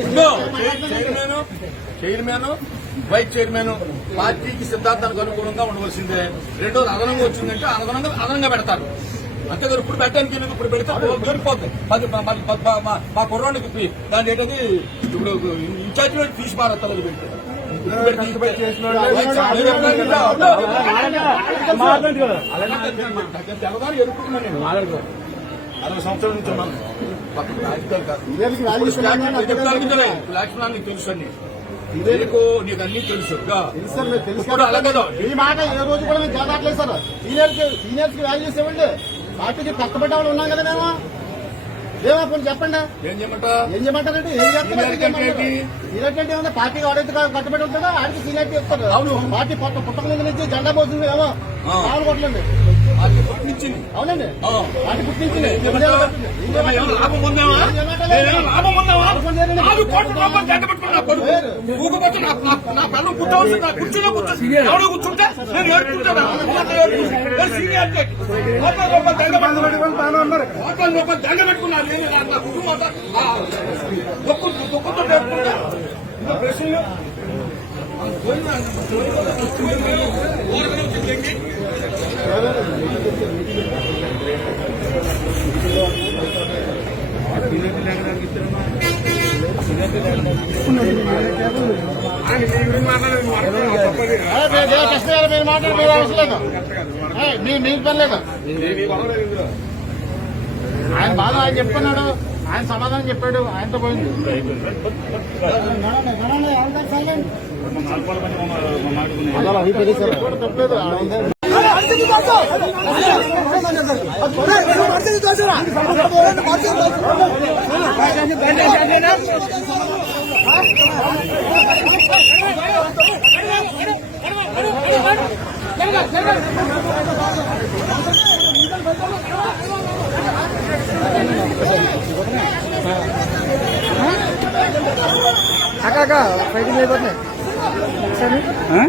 ఇదిగో, chairman chairman vice chairman పార్టీకి సిద్ధాంతానికి అనుకూలంగా ఉండవలసిందే రెండోది అదనంగా వచ్చిందంటే అదనంగా అదనంగా పెడతారు అంతే కదా ఇప్పుడు పెట్టడానికి ఇప్పుడు పెడితే దొరికిపోతుంది పది మా- కుర్రానికి దాని ఏంటది ఇప్పుడు ఇన్ఛార్జ్ ఫీజు భారతలు పెట్టి తెల్లదారు ఎదుర్కొన్నాను నేను అరవై సంవత్సరాల నుంచి ఉన్నాను కాదు. లక్ష్మణ్ నీకు తెలుసు అన్ని. నీకు నీకు అన్ని తెలుసు. ఇప్పుడు ఈ మాట ఏ రోజు కూడా మేము చేపట్టలేదు సార్. సీనియర్స్ సీనియర్స్కి వాల్యూస్ ఇవ్వండి పార్టీకి వాళ్ళు ఉన్నాం కదా మేము. ఏమో కొన్ని చెప్పండి. ఏం చేయమంట ఏం చేయమంటారంటే ఏం ఏంటి? సీనియర్ అంటే ఏమన్నా పార్టీకి ఆడైతే ఉంటాడో? ఆడికి సీనియర్ అవును. పార్టీ పుట్ట పుట్టక ముందు నుంచి జెండా పోతుంది ఏమో ఆ. అవునండి లాభం లాభం నాలుగు కోట్ల రూపాయలు పెట్టుకున్నా కొడుకు ఊకపోతే నా పిల్లలు నా ఎవడో కూర్చుంటే నేను సీనియర్ కోట్ల రూపాయలు దండ పెట్టుకున్నారు కోట్ల రూపాయలు దండ నేను నా- కుటుంబం పెట్టుకుంటా ప్రశ్నలు మీరు మాట్లాడి మీరు అవసరం లేదు మీకు పని లేదు ఆయన బాధ ఆయన చెప్పుకున్నాడు ఆయన సమాధానం చెప్పాడు. ఆయనతో పోయింది. తప్పలేదు কাকা কাকা ফাইটিং হয়ে কথা। হ্যাঁ?